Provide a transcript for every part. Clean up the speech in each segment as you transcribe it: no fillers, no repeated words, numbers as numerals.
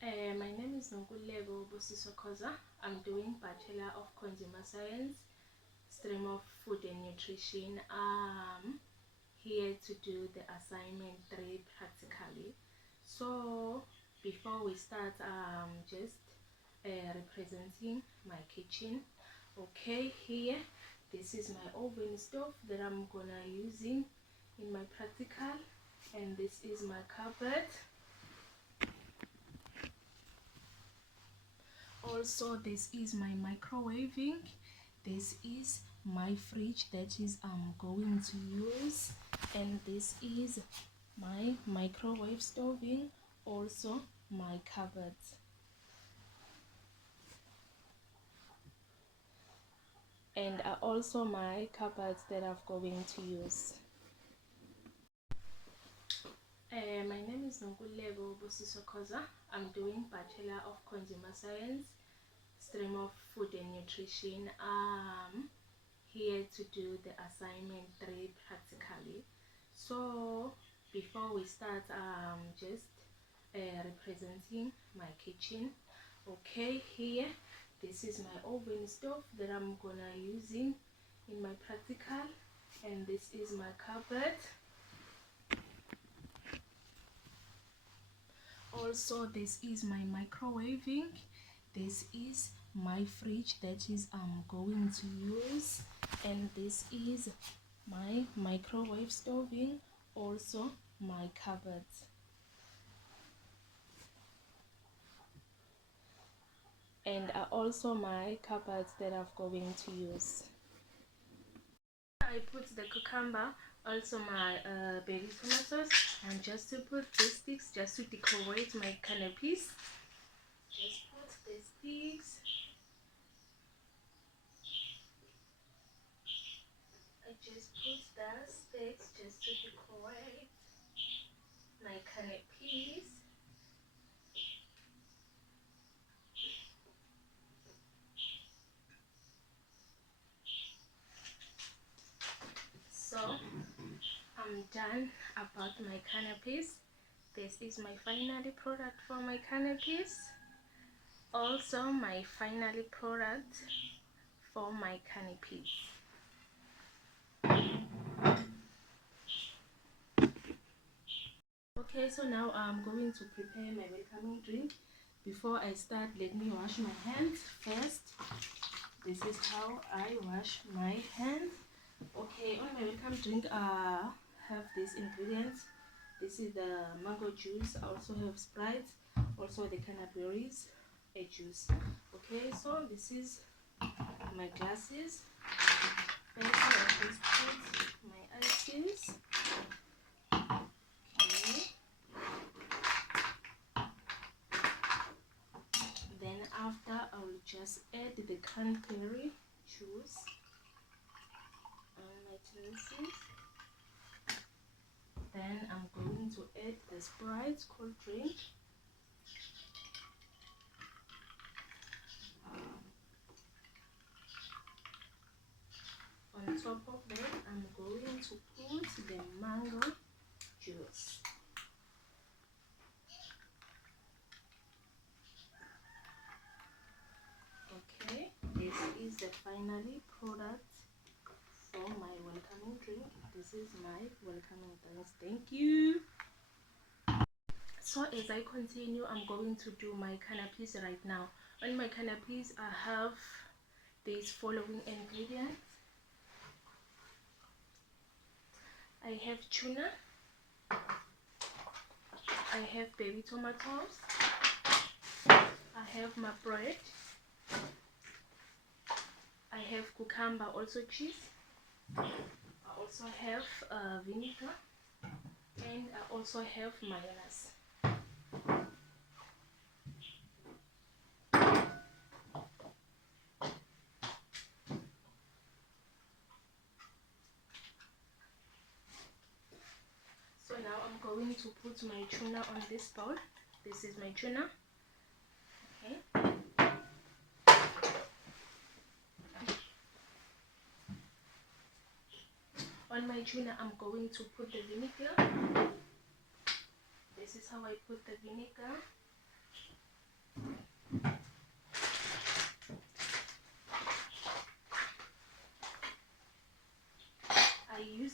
My name is Nonkululeko Khoza. I'm doing Bachelor of Consumer Science, stream of Food and Nutrition. Here to do the assignment 3 practically. So before we start, just representing my kitchen. Okay, here this is my oven stove that I'm gonna using in my practical, and this is my cupboard. Also, this is my microwaving. This is my fridge that is I'm going to use, and this is my microwave stoving, also my cupboard. And also my cupboards that I'm going to use. My name is Nonkululeko Khoza. I'm doing Bachelor of Consumer Science, stream of Food and Nutrition. Here to do the assignment 3 practically. So before we start, just representing my kitchen. Okay, here this is my oven stove that I'm gonna using in my practical, and this is my cupboard. Also, this is my microwaving. This is my fridge that is I'm going to use, and this is my microwave stoving, also my cupboard. And also my cupboards that I'm going to use. I put the cucumber, also my baby tomatoes, and just to put these sticks, just to decorate my canapes. Just put the sticks. I just put the sticks just to decorate my canapes. So I'm done about my canapes. This is my final product for my canapes. Also my final product for my canapes. Okay, so now I'm going to prepare my welcoming drink. Before I start, let me wash my hands first. This is how I wash my hands. Okay, on my welcome drink, have these ingredients. This is the mango juice. I also have Sprite, also the cranberries, a juice. Okay, so this is my glasses. First, I just put my ice cubes. Okay. Then after, I will just add the cranberry juice on my glasses. Then I'm going to add the Sprite cold drink. On top of that, I'm going to put the mango juice. Okay, this is the final product for my welcoming drink. This is my welcoming drink. Thank you. So as I continue, I'm going to do my canapes right now. On my canapes, I have these following ingredients. I have tuna, I have baby tomatoes, I have my bread, I have cucumber, also cheese, I also have vinegar, and I also have mayonnaise. So now I'm going to put my tuna on this bowl. This is my tuna. Okay. On my tuna, I'm going to put the vinegar. This is how I put the vinegar.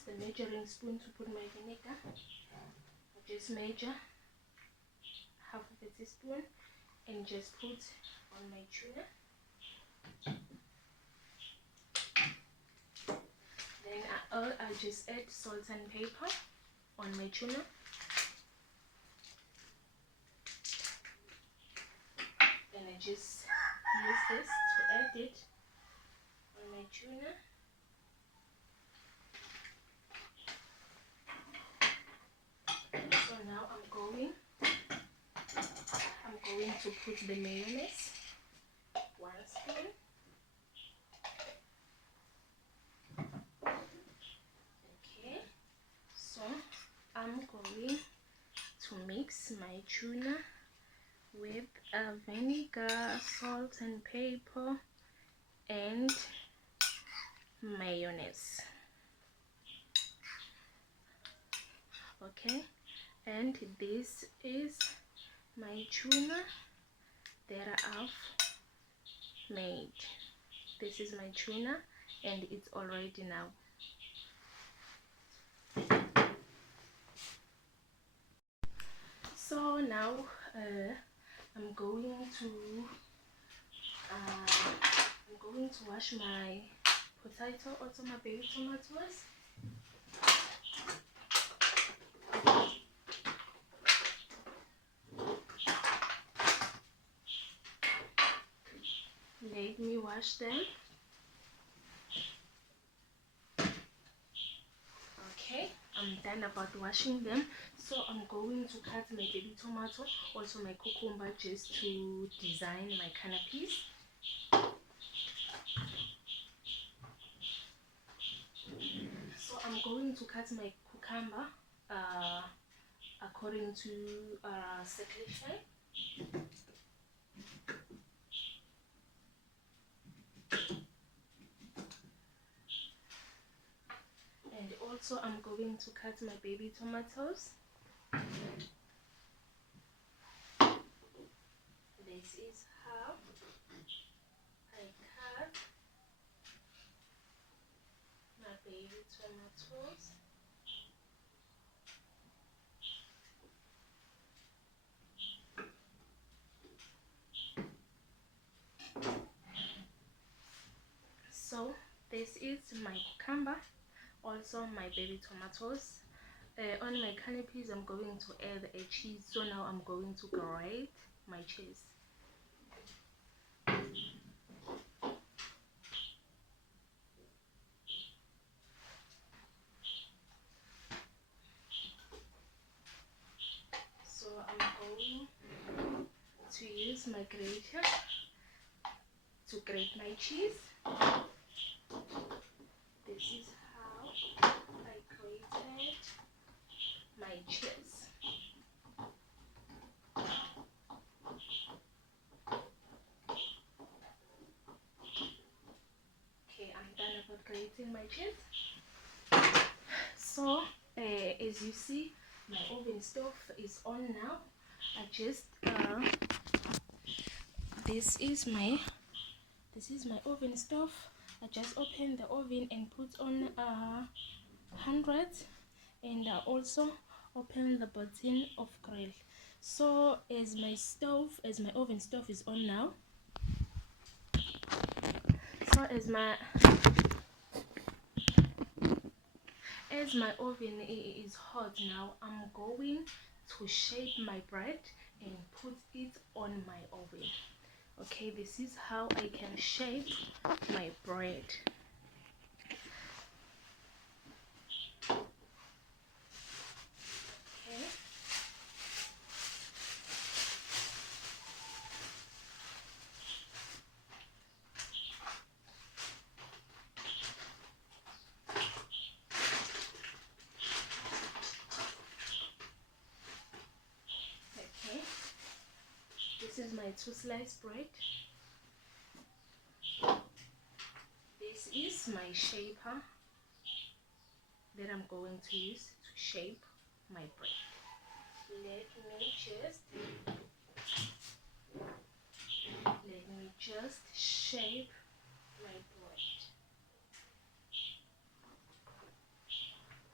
the measuring spoon to put my vinegar. I just measure half of a teaspoon and just put on my tuna. Then I just add salt and pepper on my tuna. Then I just use this to add it on my tuna. So now I'm going to put the mayonnaise, 1 spoon. Okay, so I'm going to mix my tuna with vinegar, salt and pepper and mayonnaise. Okay, and this is my tuna that I've made. This is my tuna and it's all ready now. So now I'm going to wash my potato, also my baby tomatoes. Let me wash them. Okay, I'm done about washing them. So I'm going to cut my baby tomato, also my cucumber, just to design my canapes. So I'm going to cut my cucumber according to circle shape. And also I'm going to cut my baby tomatoes. This is how I cut my baby tomatoes. So this is my cucumber, also my baby tomatoes. On my canapes I'm going to add a cheese, so now I'm going to grate my cheese. So I'm going to use my grater to grate my cheese. This is how I grated my cheese. Okay, I'm done about grating my cheese. So as you see, my oven stove is on now. I just this is my oven stove. I just open the oven and put on 100, and I also open the button of grill. So as my oven stove is on now, so as my oven is hot now, I'm going to shape my bread and put it on my oven. Okay, this is how I can shape my bread. Okay, this is my 2-slice bread. This is my shaper that I'm going to use to shape my bread. Let me just shape my bread.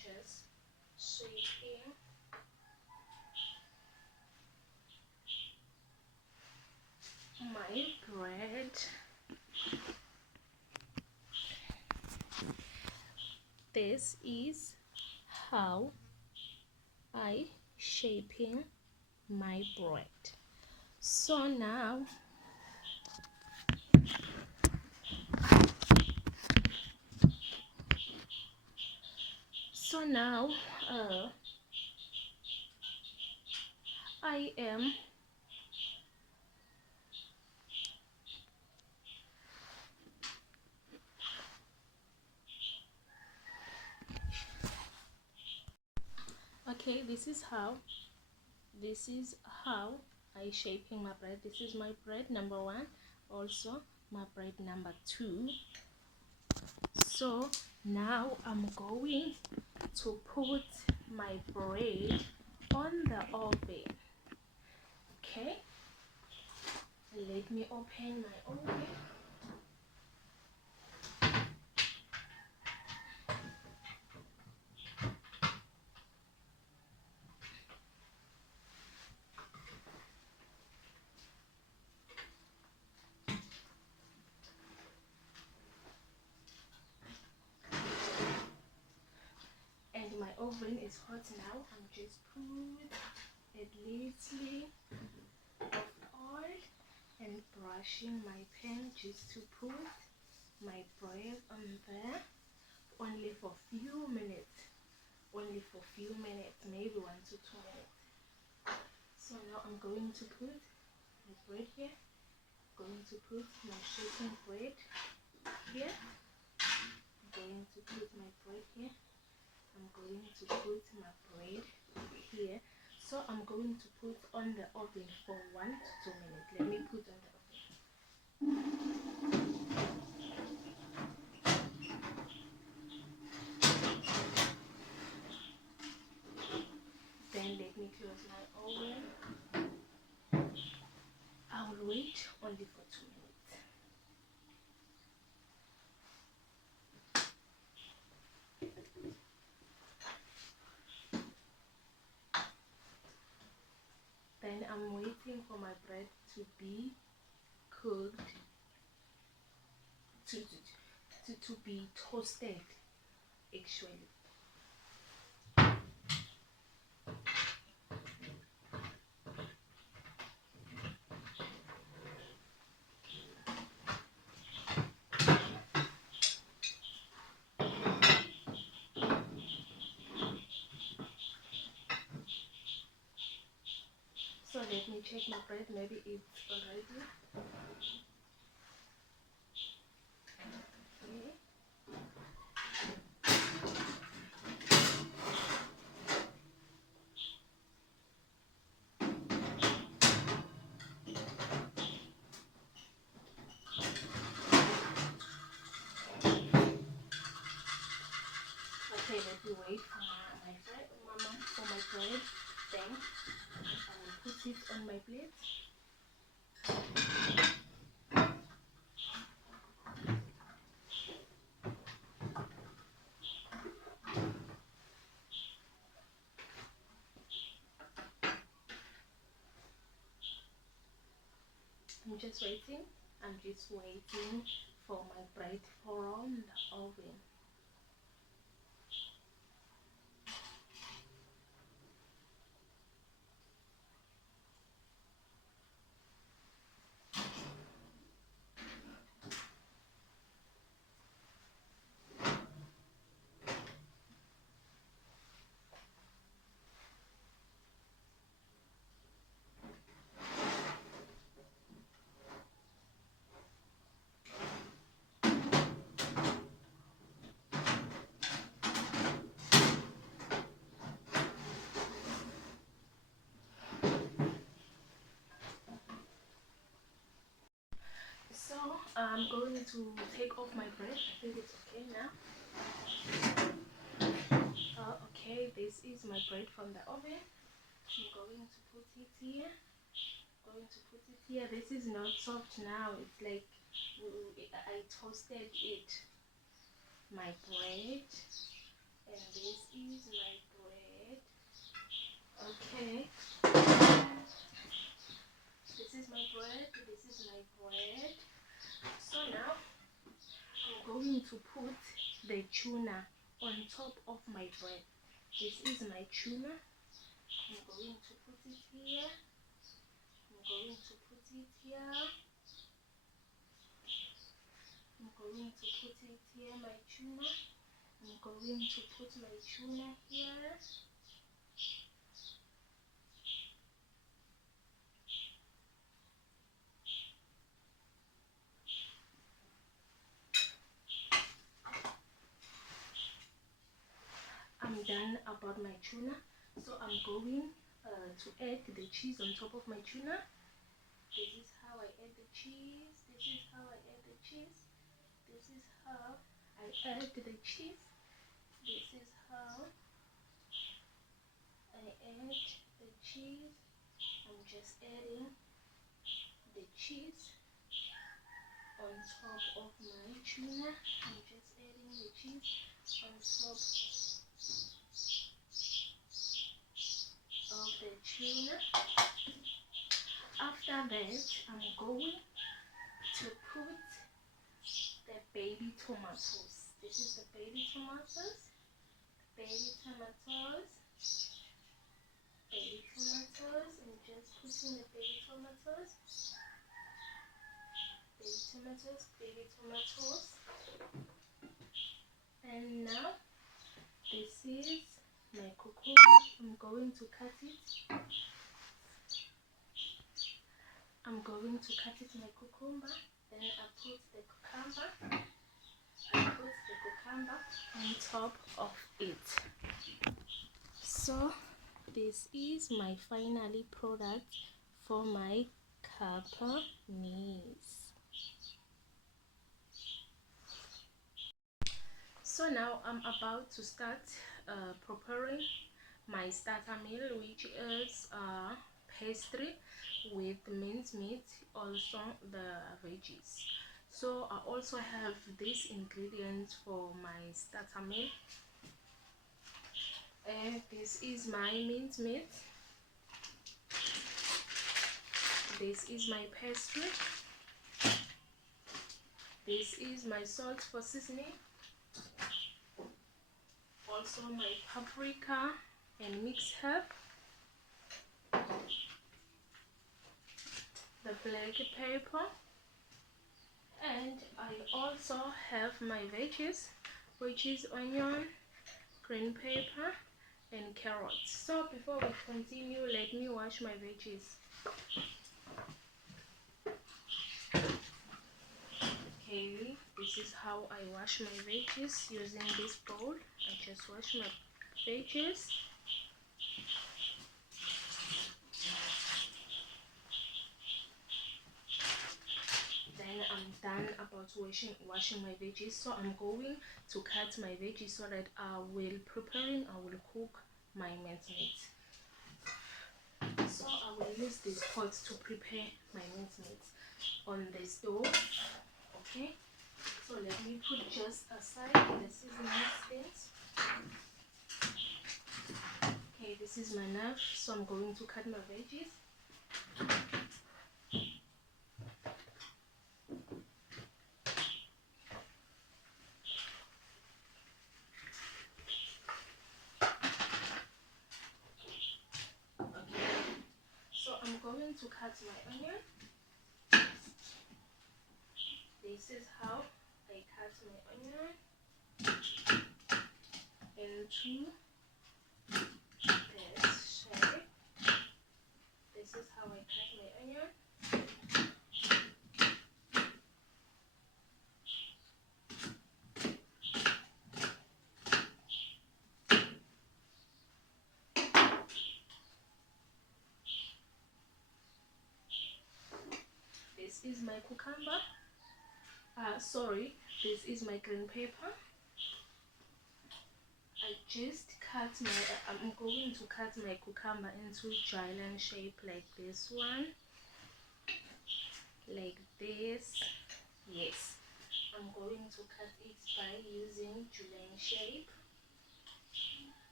just shaping my bread. This is how I shaping my bread. So now I am okay, this is how I shaping my bread. This is my bread number 1, also my bread number 2. So now I'm going to put my bread on the oven. Okay, let me open my oven. And my oven is hot now. I'm just put a little of oil and brushing my pan just to put my bread on there, only for few minutes, maybe 1 to 2 minutes. So now I'm going to put my bread here, going to put my shaken bread here, going to put my bread here, I'm going to put my bread here. So I'm going to put on the oven for 1 to 2 minutes. Let me put on the oven. Then let me close my oven. I will wait only for 2 minutes. Then I'm waiting for my bread to be cooked, to be toasted actually. So let me check my bread, maybe it's already. Okay. Okay, let me wait for my bread, for my bread. Then I will put it on my plate. I'm just waiting. For my bread from the oven. So I'm going to take off my bread. I think it's okay now. Okay, this is my bread from the oven. I'm going to put it here. This is not soft now. It's like I toasted it. My bread. And this is my bread. Okay, this is my bread. This is my bread. So now I'm going to put the tuna on top of my bread. This is my tuna. I'm going to put it here. I'm going to put it here. I'm going to put it here, my tuna. I'm going to put my tuna here. I'm done about my tuna. So I'm going to add the cheese on top of my tuna. This is how I add the cheese. This is how I add the cheese. This is how I add the cheese. This is how I add the cheese. I'm just adding the cheese on top of my tuna. I'm just adding the cheese on top of the tuna. After that, I'm going to put the baby tomatoes. This is the baby tomatoes. Baby tomatoes. Baby tomatoes. I'm just putting the baby tomatoes. Baby tomatoes. Baby tomatoes. And now this is my cucumber. I'm going to cut it. I'm going to cut it my cucumber. Then I put the cucumber. I put the cucumber on top of it. So this is my finally product for my Japanese. So now I'm about to start preparing my starter meal, which is pastry with minced meat, also the veggies. So I also have these ingredients for my starter meal. And this is my minced meat. This is my pastry. This is my salt for seasoning. Also my paprika and mixed herb. The black pepper. And I also have my veggies, which is onion, green pepper, and carrots. So before we continue, let me wash my veggies. Okay, this is how I wash my veggies using this bowl. I just wash my veggies. Then I'm done about washing my veggies. So I'm going to cut my veggies so that I will cook my minced meat. So I will use this pot to prepare my minced meat on the stove. Okay, so let me put just aside the seasoning things. Okay, this is my knife, so I'm going to cut my veggies. Okay, so I'm going to cut my onion. This is how I cut my onion into this shape. This is how I cut my onion. This is my cucumber. This is my green pepper. I'm going to cut my cucumber into giant shape like this one. Like this. Yes. I'm going to cut it by using julienne shape.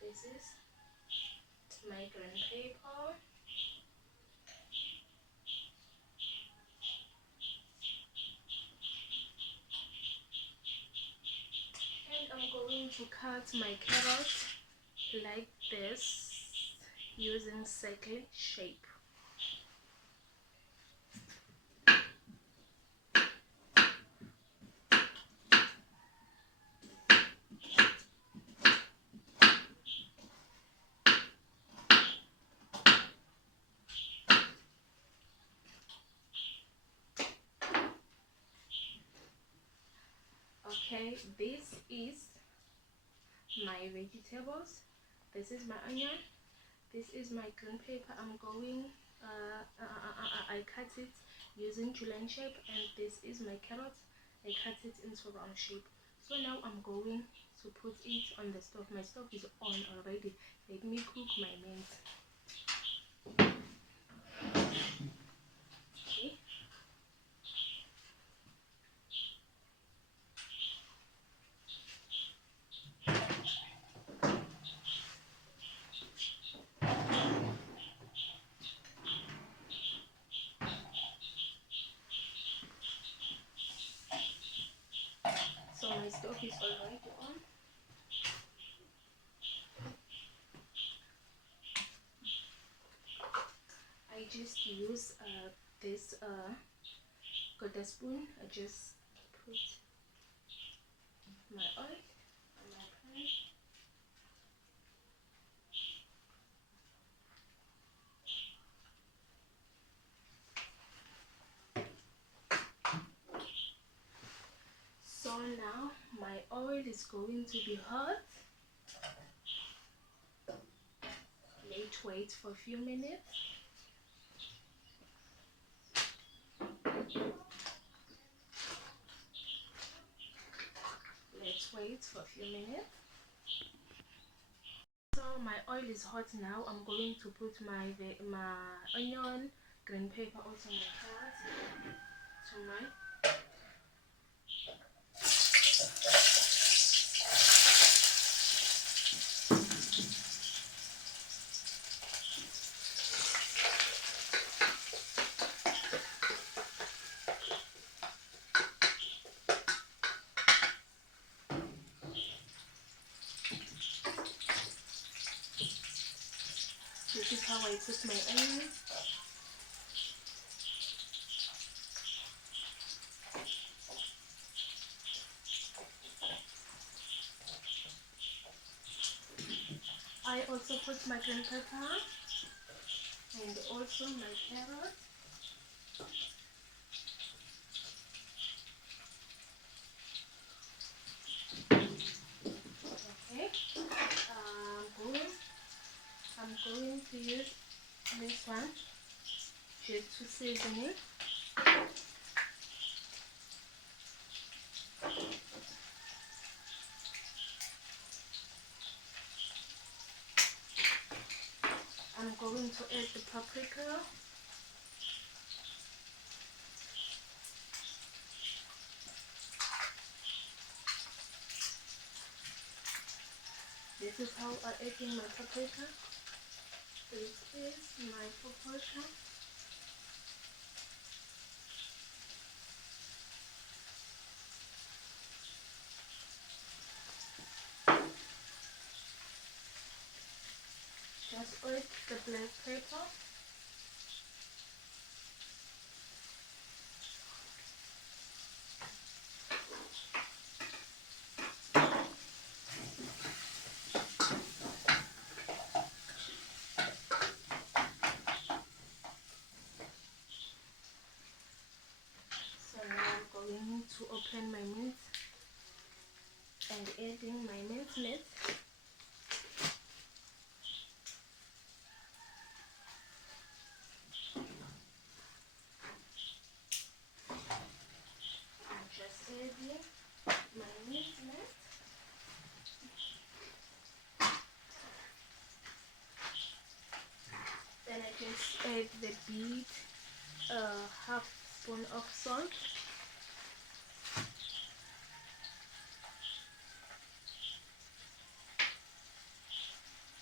This is my green paper. And I'm going to cut my carrot like this using circle shape. Okay, this is my vegetables. This is my onion. This is my green paper. I'm going I cut it using julienne shape, and this is my carrot. I cut it into round shape. So now I'm going to put it on the stove. My stove is on already. Let me cook my meat. Okay. So my stove is already on. I just use this got a spoon. I just put my oil on my pan. So now my oil is going to be hot. Let's wait for a few minutes. Let's wait for a few minutes. So my oil is hot now. I'm going to put my onion, green pepper, also my carrot to my This is how I put my onions. I also put my green pepper and also my carrot. Okay, I'm going to use this one just to season it. I'm going to add the paprika. This is how I'm adding my paprika. This is my paprika. Just add the black pepper. So now I'm going to open my meat and adding my meat. I'm just adding my meat. Then I just add the beet, half spoon of salt.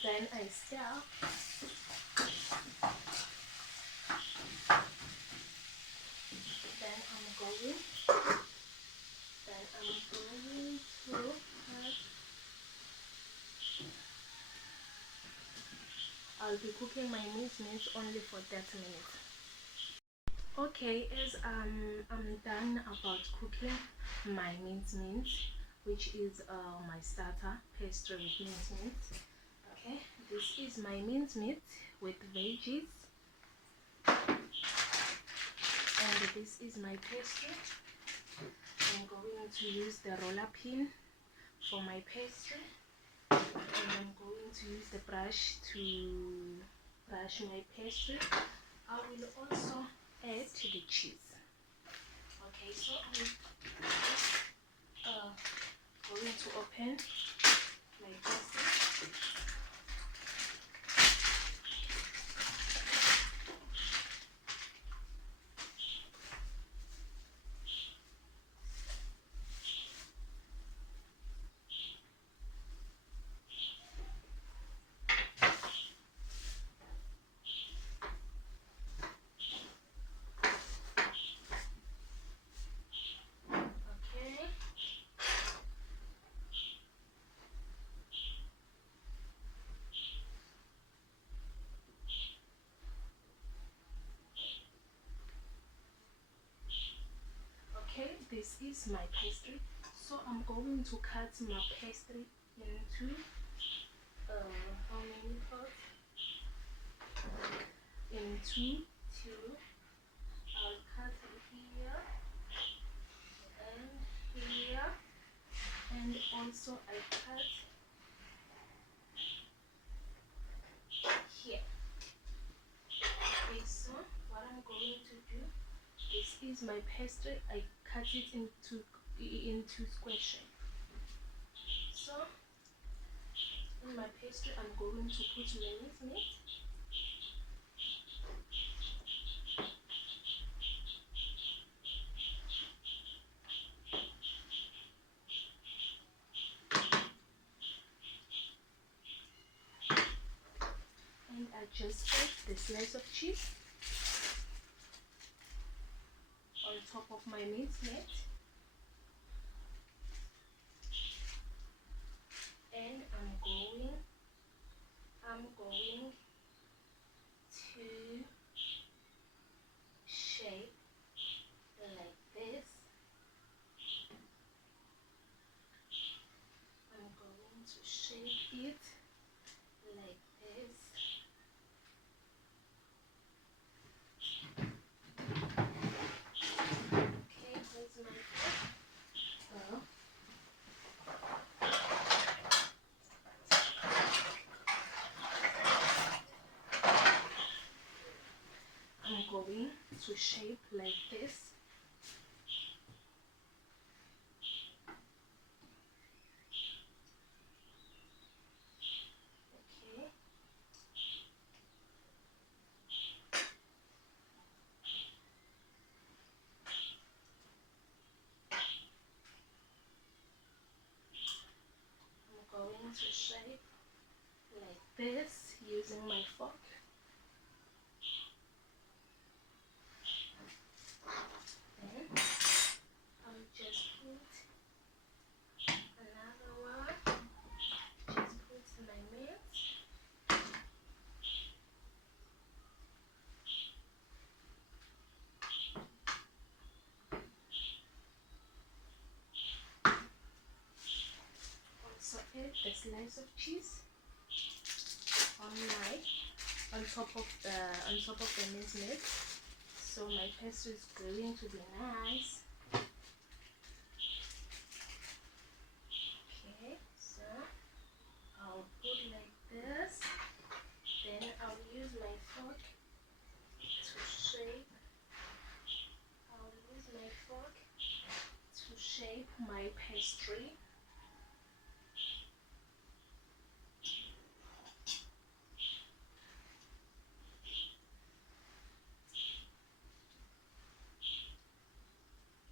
Then I stir. Then I'm going to cut. I'll be cooking my mince only for 30 minutes. Okay, as I'm done about cooking my mince, which is my starter pastry with mince. Okay, this is my mince with veggies, and this is my pastry. I'm going to use the roller pin for my pastry, and I'm going to use the brush to brush my pastry. I will also add the cheese. Okay, so I'm going to open my pastry. Okay, this is my pastry. So I'm going to cut my pastry into how many parts? Into two. I'll cut here and here, and also I cut here. Okay, so what I'm going to do, this is my pastry. I cut it into square shape. So in my pastry, I'm going to put my meat. And I just put the slice of cheese on top of my meat. And I'm going to shape like this. I'm going to shape it like this. Okay, here's my fork. I'm going to shape like this. Okay. I'm going to shape like this using my fork. Then I'll just put another one. Just put my meat. Also add the slice of cheese on top of the mince meat. So my pastry is going to be nice. Okay, so I'll put like this. Then I'll use my fork to shape. My pastry.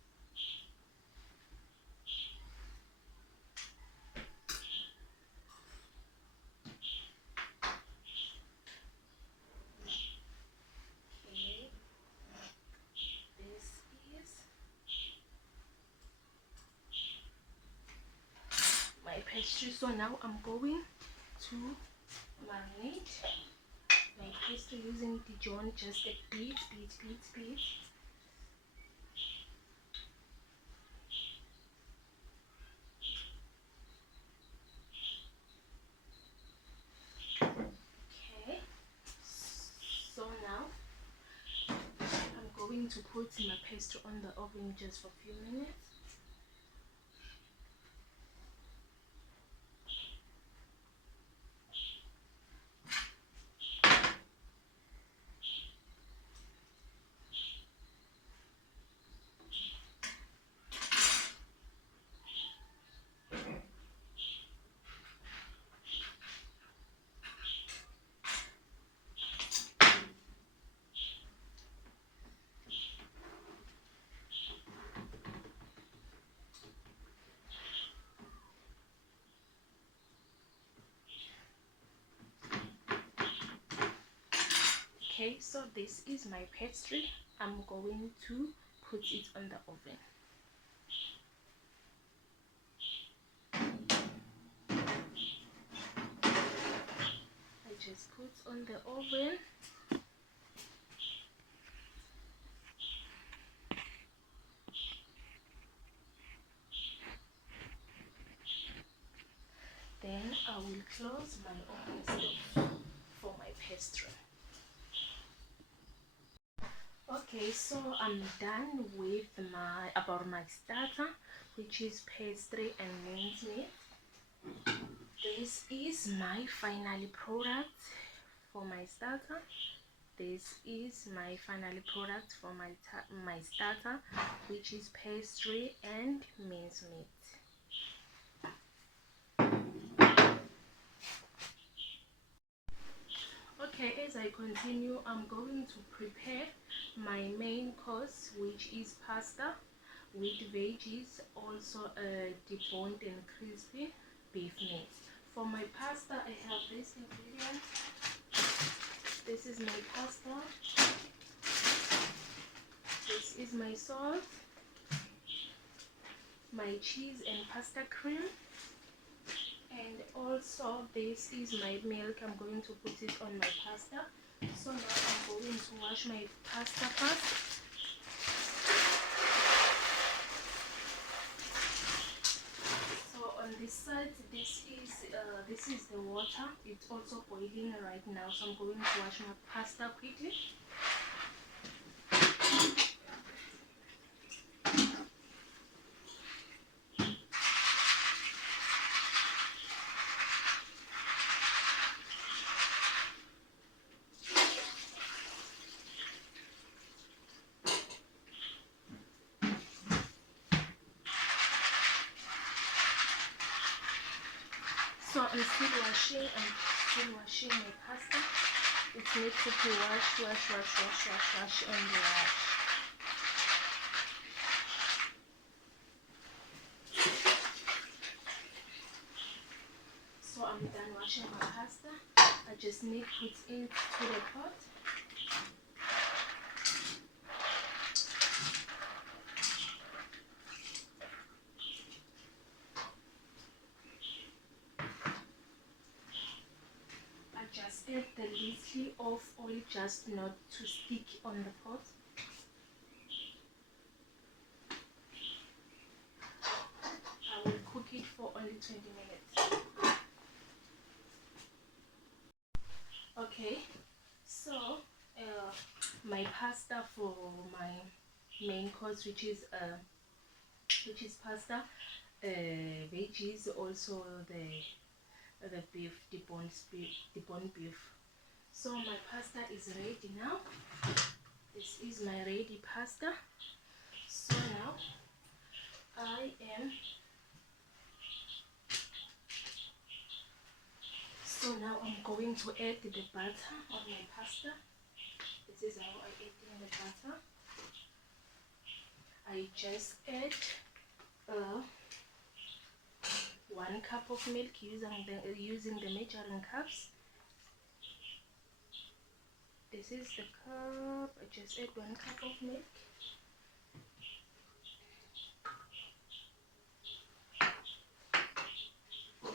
my pastry. So now I'm going to marinate my pastry using Dijon, just a bit. Okay, so now I'm going to put my pastry on the oven just for a few minutes. Okay, so this is my pastry. I'm going to put it on the oven. I just put on the oven. Then I will close my oven stove for my pastry. Okay, so I'm done with my starter, which is pastry and mincemeat. This is my final product for my starter. This is my final product for my starter, which is pastry and mincemeat. Okay, as I continue, I'm going to prepare my main course, which is pasta with veggies, also deboned and crispy beef meat. For my pasta, I have this ingredient. This is my pasta. This is my salt, my cheese and pasta cream, and also this is my milk. I'm going to put it on my pasta. So now I'm going to wash my pasta first. So on this side, this is the water. It's also boiling right now, so I'm going to wash my pasta quickly. So I'm still washing my pasta. It needs to be wash and wash. So I'm done washing my pasta. I just need to put it into the pot. I just add the lid of oil just not to stick on the pot. I will cook it for only 20 minutes. Okay, so my pasta for my main course, which is pasta, veggies, also the beef, deboned beef. So my pasta is ready now. This is my ready pasta. So now I'm going to add the butter on my pasta. This is how I add in the butter. I just add 1 cup of milk using the measuring cups. This is the cup. I just add 1 cup of milk.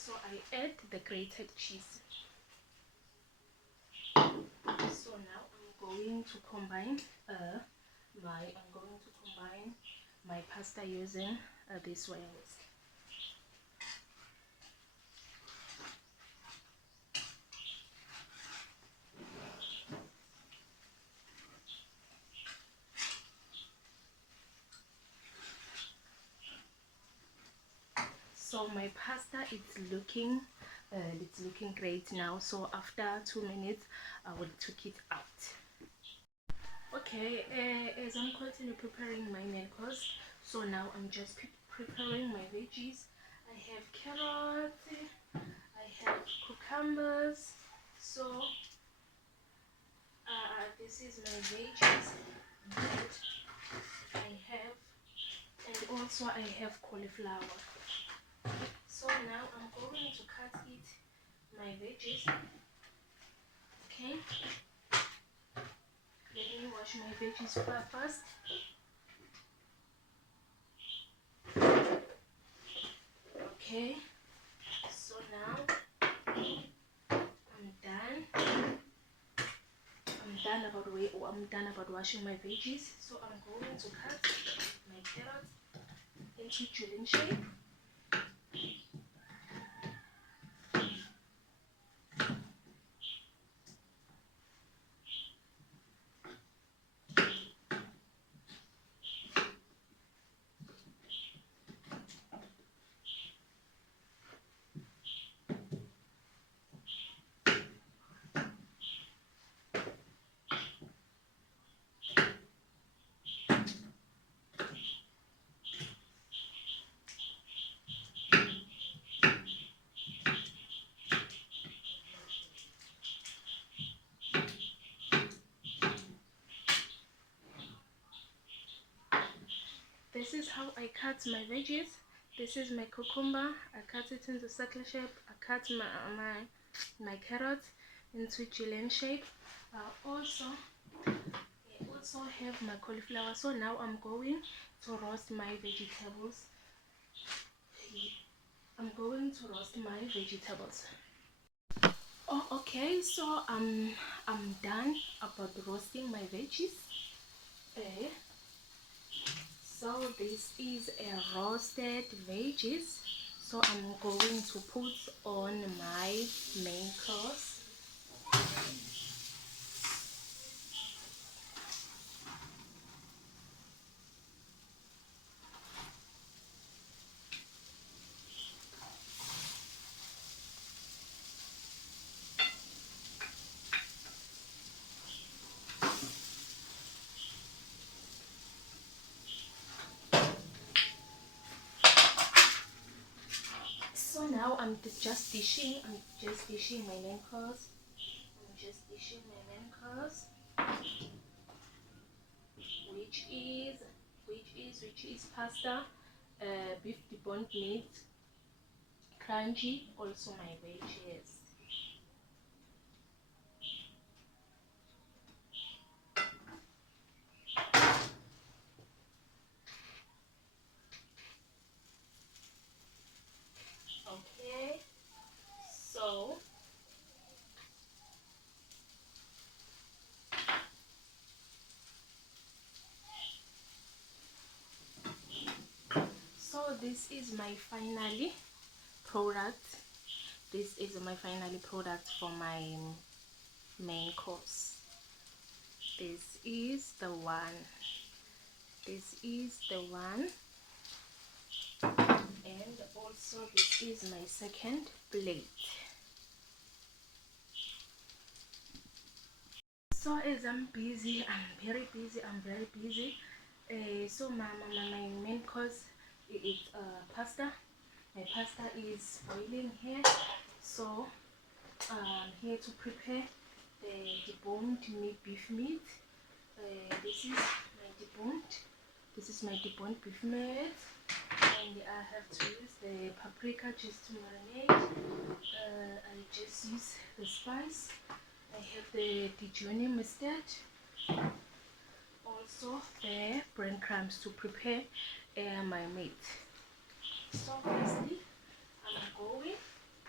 also I add the grated cheese. So now I'm going to combine my pasta using this way. So my pasta is looking great now. So after 2 minutes I will take it out. Okay, as I'm continuing preparing my main course, so now I'm just preparing my veggies. I have carrots, I have cucumbers. So this is my veggies that I have, and also I have cauliflower. So now I'm going to cut it, my veggies. Okay, let me wash my veggies first. Okay, so now I'm done. I'm done about washing my veggies. So I'm going to cut my carrots into julienne shape. This is how I cut my veggies. This is my cucumber. I cut it into circle shape. I cut my carrots into julienne shape. I also have my cauliflower. So now I'm going to roast my vegetables. Oh, okay. So I'm done about roasting my veggies. Okay. So this is a roasted veggies. So I'm going to put on my main course. So now I'm just dishing my main course. Which is pasta, beef deboned meat, crunchy, also my veggies. Okay, so this is my finally product. This is my finally product for my main course. This is the one. And also this is my second plate. So as I'm very busy. So my main course is pasta. My pasta is boiling here. So I'm here to prepare the deboned beef meat. This is my deboned beef meat, and I have to use the paprika just to marinate. I just use the spice. I have the Dijon mustard, also the breadcrumbs to prepare my meat. So firstly, I'm going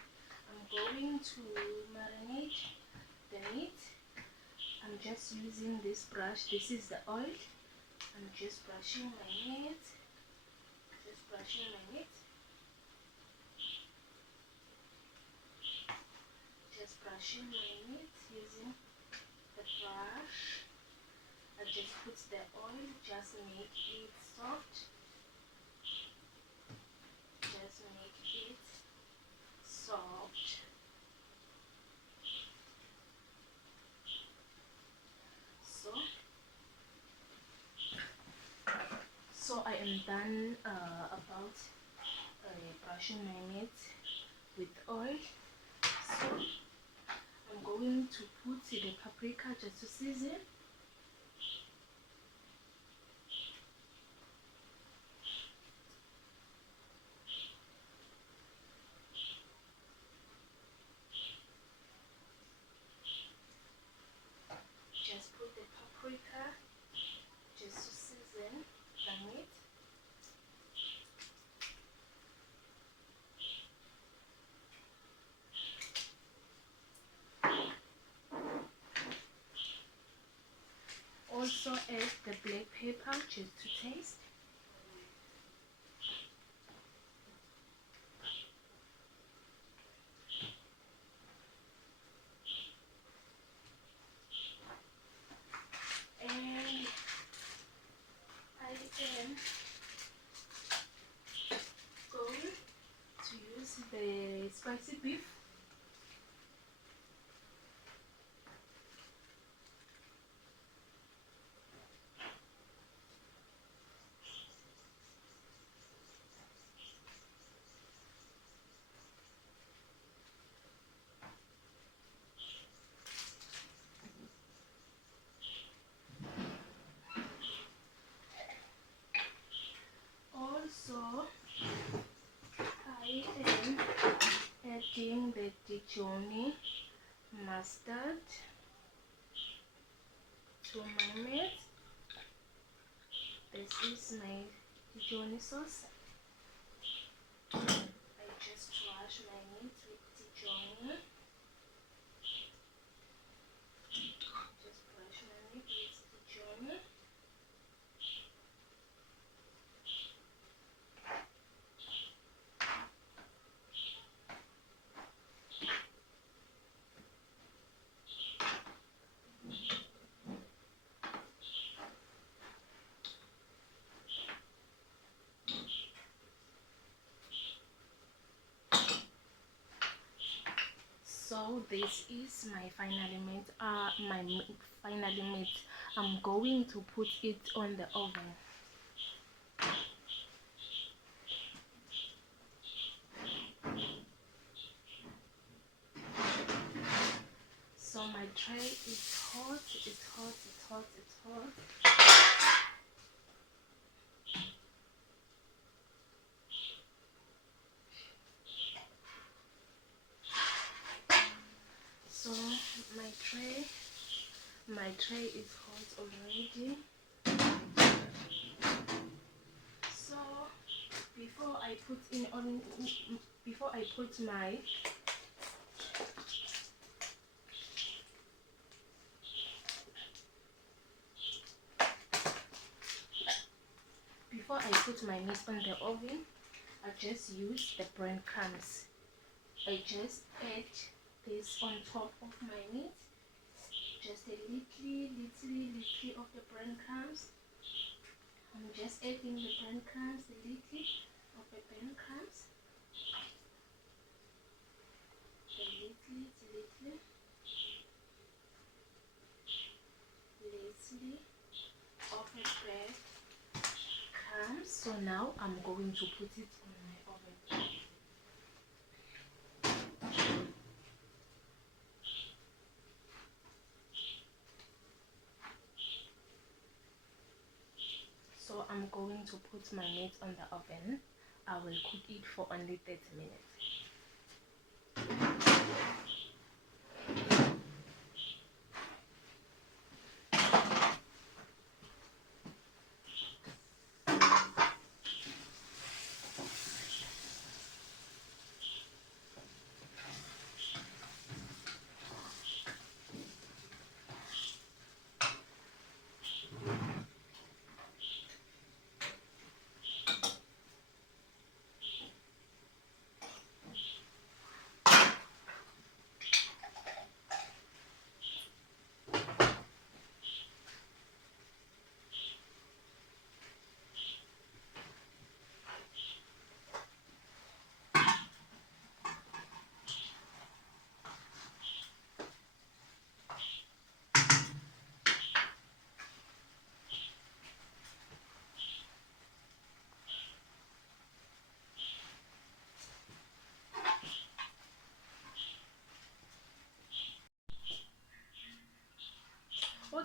to marinate the meat. I'm just using this brush. This is the oil. I'm just brushing my meat. Just brushing my meat. Just brushing my meat using the brush. I just put the oil, just make it soft. Just make it soft. So I am done about brushing my meat with oil. So I'm going to put the paprika just to season. Just put the paprika just to season the meat. Also add the black pepper just to taste. And I am going to use the spicy beef. Also, I am adding the Dijon mustard to my meat. This is my Dijon sauce. I just wash my meat with Dijon. Just brush my meat with Dijon. So this is my final meat. I'm going to put it on the oven. So my tray is hot. It's hot. It's hot. It's hot. So my tray is hot already. So before I put my meat on the oven, I just use the breadcrumbs. I just add this on top of my meat. Just a little of the breadcrumbs. I'm just adding the breadcrumbs, a little of the breadcrumbs. A little of the breadcrumbs. So now I'm going to put it on my oven. So I'm going to put my meat on the oven. I will cook it for only 30 minutes.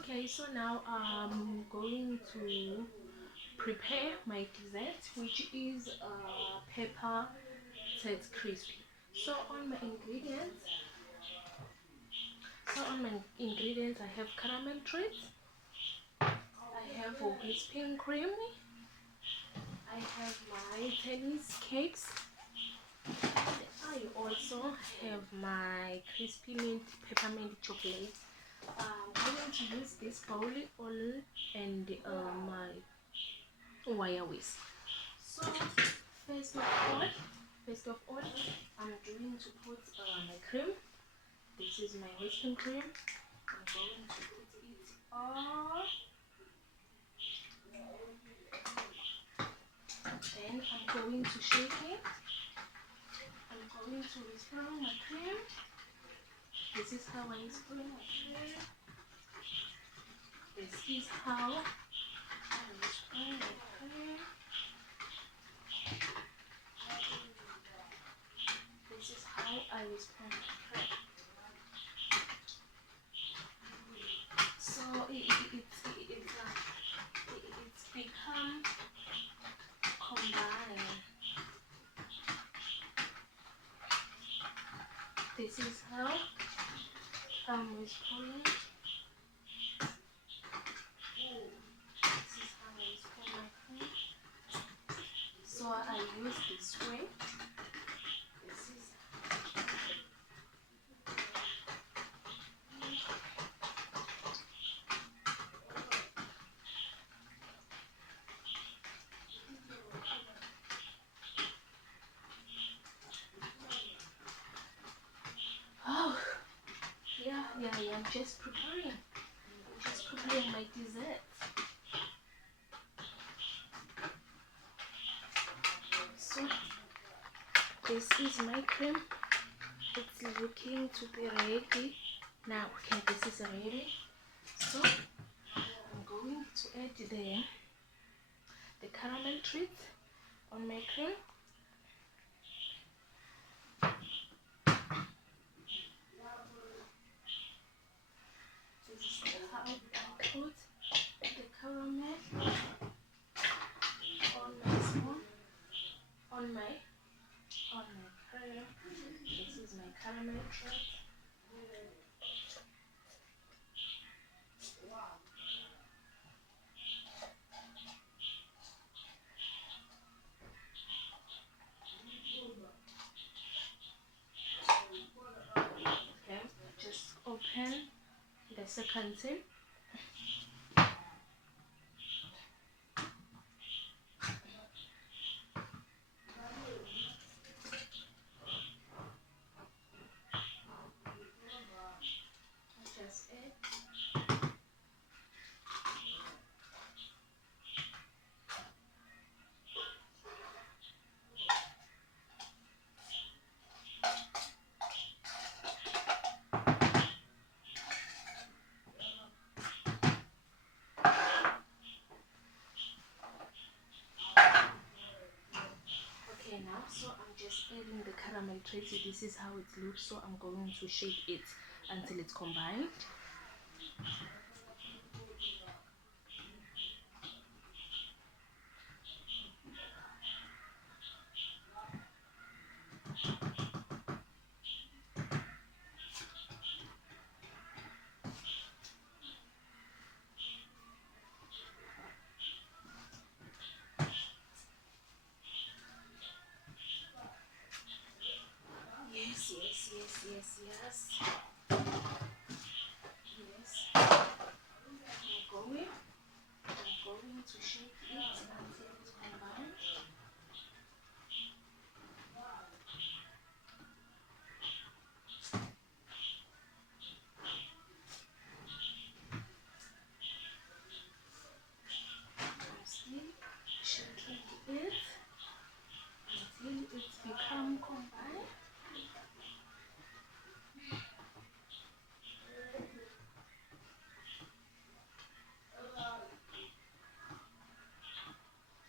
Okay, so now I'm going to prepare my dessert, which is pepper set crispy. So on my ingredients, I have caramel treats, I have a whipping cream, I have my tennis cakes, I also have my crispy mint peppermint chocolate. I'm going to use this bowl all and my wire whisk. So first of all, I'm going to put my cream. This is my whipping cream. I'm going to put it all. Then I'm going to shake it. I'm going to whisper my cream. This is how I whisper my cream. This is how I whisper my cream. This is how I whisper my cream. So it's become combined. This is how I'm whispering. This is how I whisper my cream. So I use this way. This is oh yeah. I'm just preparing. My dessert. So this is my cream. It's looking to be ready now. Okay, this is ready. So I'm going to add the caramel treats on my cream. This is how I put the caramel on my spoon, on my cream. This is my caramel treat. Okay, just open the second tin. Just add. Okay, now so I'm just adding the caramel treats. This is how it looks. So I'm going to shake it until it's combined. Yes. I'm going to shake it until it's combined. I'm still shaking it until it's become combined.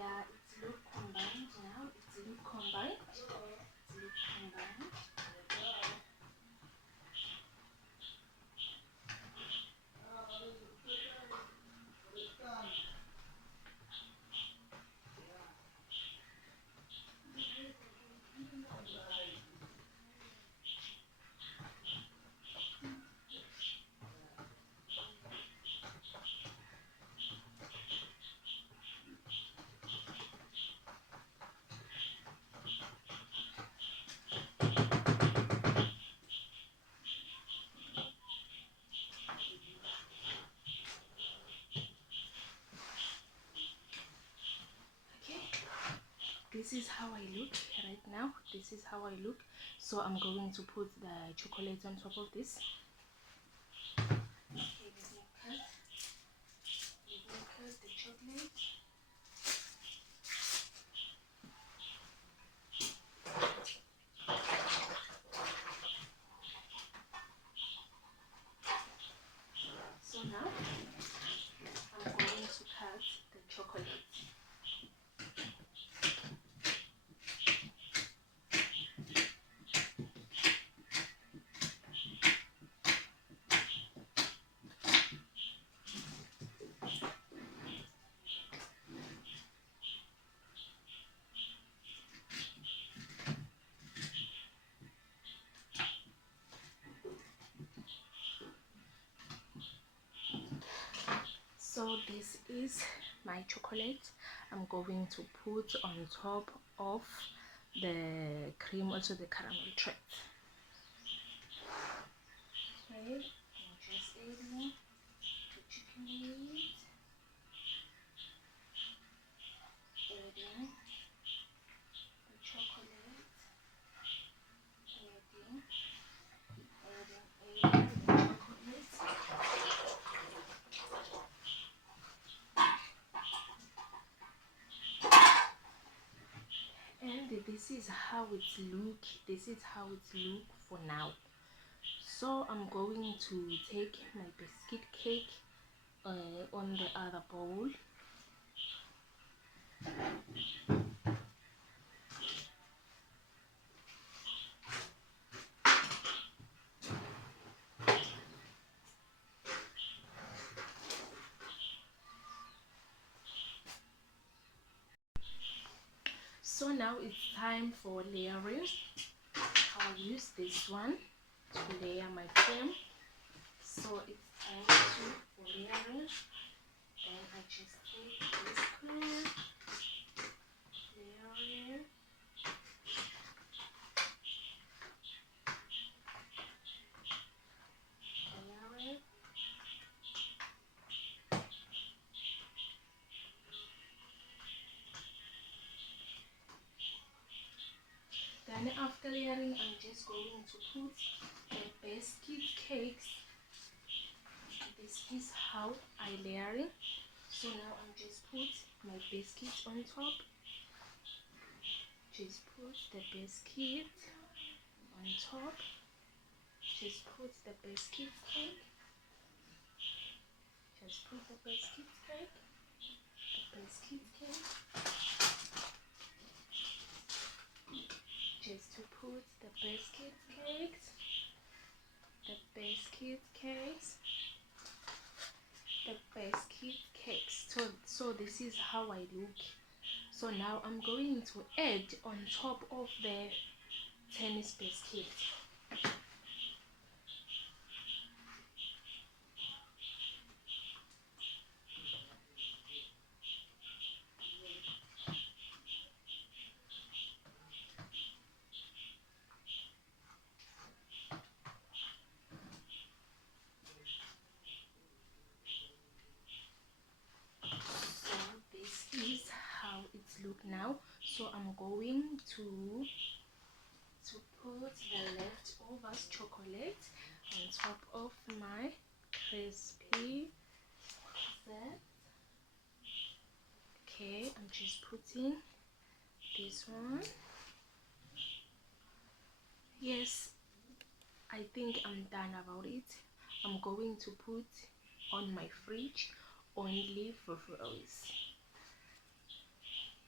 Yeah, it's look combined now. It's look combined. It's look combined. Okay, this is how I look right now. This is how I look. So I'm going to put the chocolate on top of this. Okay, let me cut the chocolate. So now I'm going to cut the chocolate. So this is my chocolate. I'm going to put on top of the cream, also the caramel treat. Okay, I'm just adding the chicken meat, adding the chocolate, adding the chocolate. And this is how it look. This is how it look for now. So I'm going to take my biscuit cake on the other bowl. So now it's time for layering. I'll use this one to layer my cream. So it's time for layering. Then I just take this cream, layering, layering. Then after layering, I'm just going to put the biscuit cakes. This is how I layering. So now I'm just put my biscuit on top. Just put the biscuit on top. Just put the biscuit cake. Just put the biscuit cake. The biscuit cake. Just to put the biscuit cakes. The biscuit cakes. The biscuit cakes. So this is how I look. So now I'm going to add on top of the tennis biscuit. So this is how it look now. So I'm going to put the leftovers chocolate on top of my crispy set. Okay, I'm just putting this one. Yes, I think I'm done about it. I'm going to put on my fridge only for hours.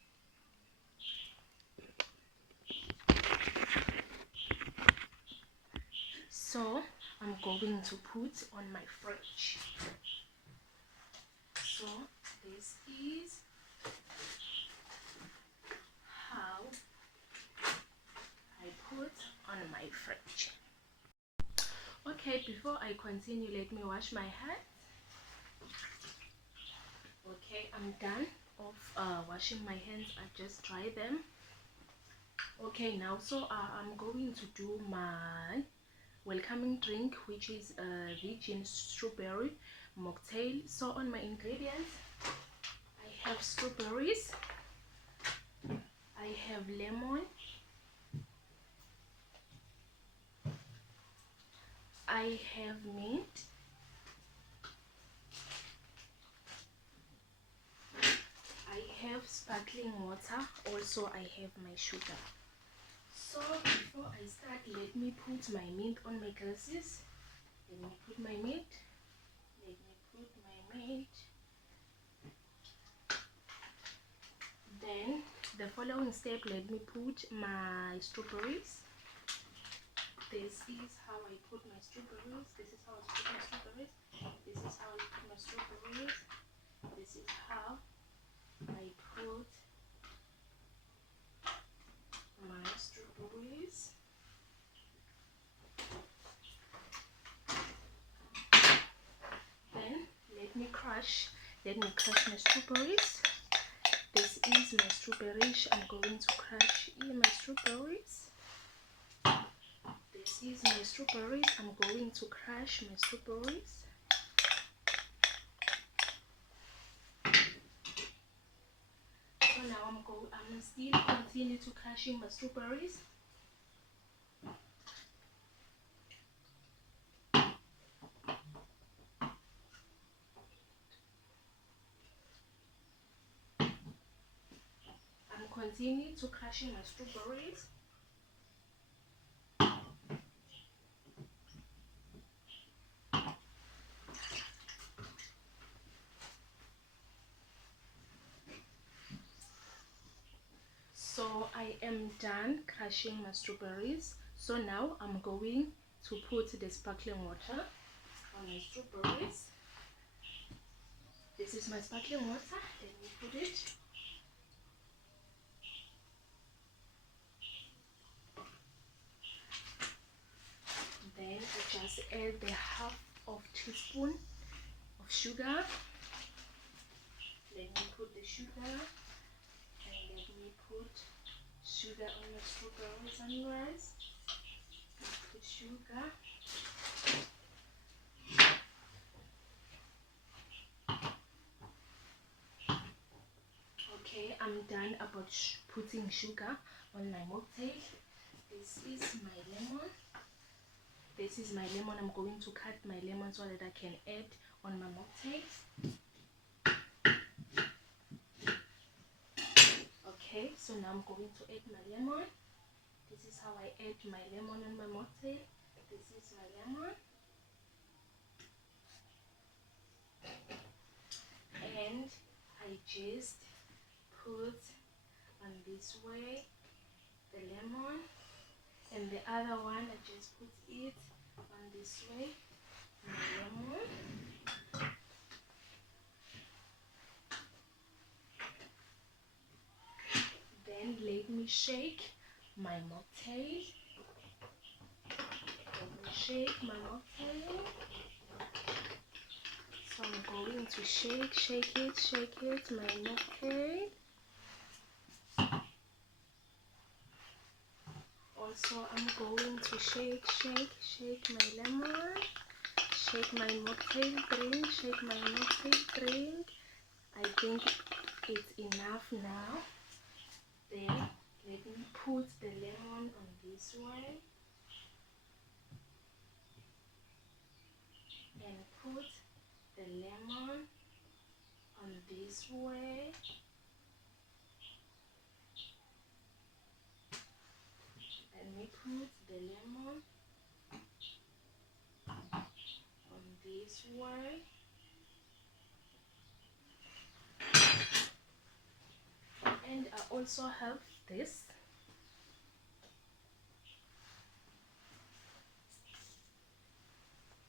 going to put on my fridge. So this is how I put on my fridge. Okay, before I continue, let me wash my hands. Okay, I'm done of washing my hands. I just dry them. Okay, now so I'm going to do my welcoming drink, which is a vegan strawberry mocktail. So on my ingredients, I have strawberries, I have lemon, I have mint, I have sparkling water, also I have my sugar. So before I start, let me put my mint on my glasses. Let me put my mint. Then the following step, let me put my strawberries. This is how I put my strawberries. This is how I put my strawberries. This is how I put my strawberries. This is how I put my strawberries. Then let me crush my strawberries. This is my strawberries. I'm going to crush in my strawberries. This is my strawberries. I'm going to crush my strawberries. So now I'm still continue to crushing my strawberries. I'm continuing to crushing my strawberries. So I am done crushing my strawberries. So now I'm going to put the sparkling water on my strawberries. This is my sparkling water. Let me put it. Then I just add the half of teaspoon of sugar. Let me put the sugar, and let me put sugar on the strawberries and rice. Put sugar. Okay, I'm done about putting sugar on my mocktail. This is my lemon. This is my lemon. I'm going to cut my lemon so that I can add on my mocktail. Okay, so now I'm going to add my lemon. This is how I add my lemon on my mocktail. This is my lemon. And I just put on this way the lemon, and the other one I just put it on this way, my lemon. Then let me shake my mocktail. Let me shake my mocktail. So I'm going to shake it, my mocktail. Also, I'm going to shake my lemon, shake my mocktail drink, I think it's enough now. Then let me put the lemon on this way and put the lemon on this way. Let me put the lemon on this way. And I also have this.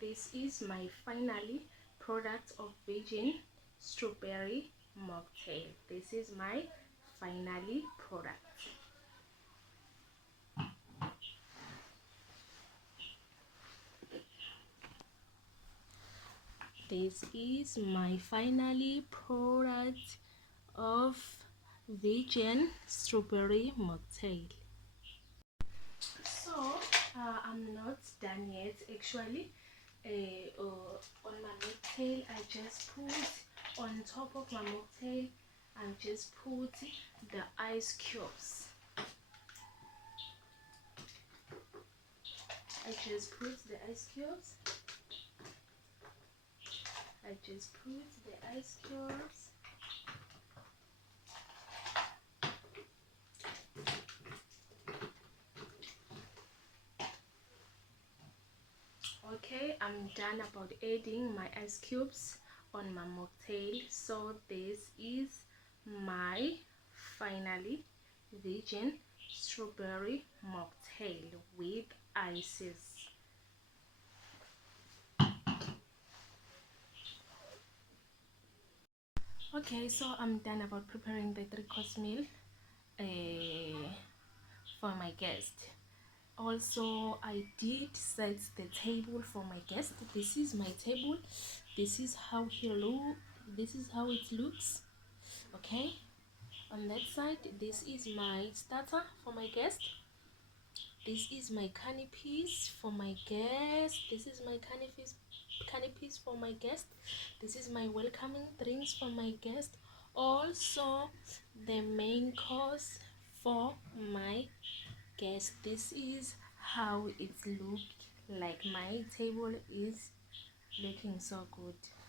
this is my finally product of virgin strawberry mocktail. This is my finally product. This is my finally product of vegan strawberry mocktail. So I'm not done yet. Actually, on my mocktail, I just put on top of my mocktail, I just put the ice cubes. I just put the ice cubes. I just put the ice cubes. Okay, I'm done about adding my ice cubes on my mocktail. So this is my finally vegan strawberry mocktail with ices. Okay, so I'm done about preparing the 3-course meal for my guest. Also, I did set the table for my guest. This is my table. This is how it looks. Okay, on that side, this is my starter for my guest. This is my canapes for my guest. This is my canapes for my guest. This is my welcoming drinks for my guest. Also, the main course for my guest. This is how it look like. My table is looking so good.